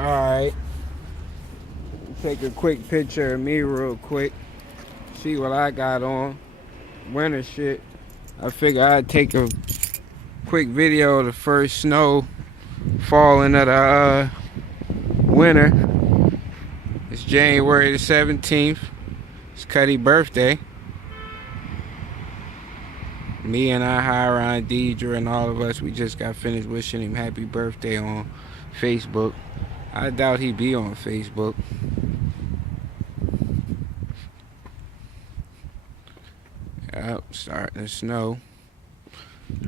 Alright. Take a quick picture of me real quick. See what I got on. Winter shit. I figure I'd take a quick video of the first snow falling of the winter. It's January the 17th. It's Cuddy's birthday. Me and Hiron, Deidre, and all of us, we just got finished wishing him happy birthday on Facebook. I doubt he'd be on Facebook. Yep, starting to snow.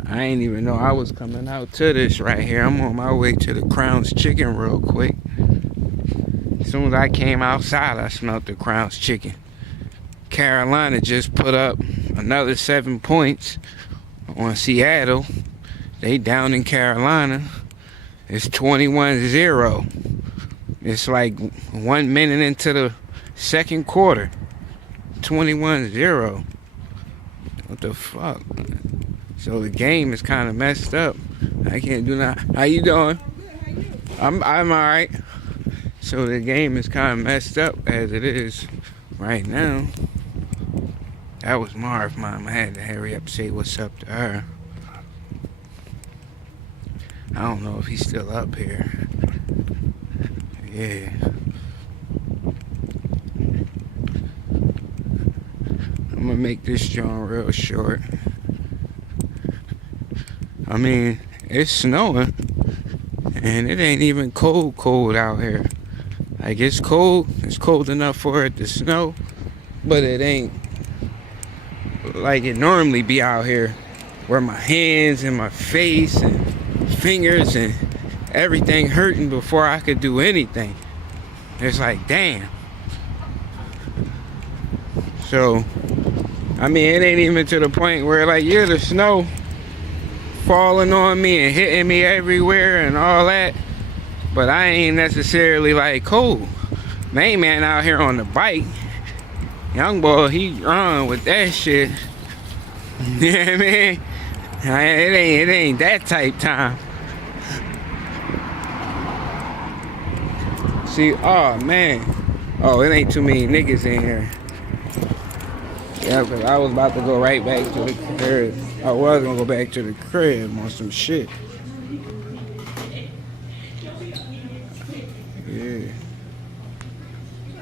I ain't even know I was coming out to this right here. I'm on my way to the Crown's Chicken real quick. As soon as I came outside, I smelled the Crown's Chicken. Carolina just put up another 7 points on Seattle. They down in Carolina. It's 21-0. It's like 1 minute into the second quarter. 21-0. What the fuck? So the game is kind of messed up. I can't do nothing. How you doing? I'm alright. So the game is kind of messed up as it is right now. That was Marv's mom. I had to hurry up and say what's up to her. I don't know if he's still up here. Yeah. I'm gonna make this joint real short. I mean, it's snowing. And it ain't even cold out here. Like, it's cold. It's cold enough for it to snow. But it ain't like it normally be out here, where my hands and my face and fingers and everything hurting before I could do anything. It's like, damn. So, I mean, it ain't even to the point where, like, yeah, the snow falling on me and hitting me everywhere and all that, but I ain't necessarily like cold. Main man out here on the bike, young boy, he run with that shit. You know what I mean? It ain't that type time. See, oh man. Oh, it ain't too many niggas in here. Yeah, because I was about to go right back to the crib. I was gonna go back to the crib on some shit.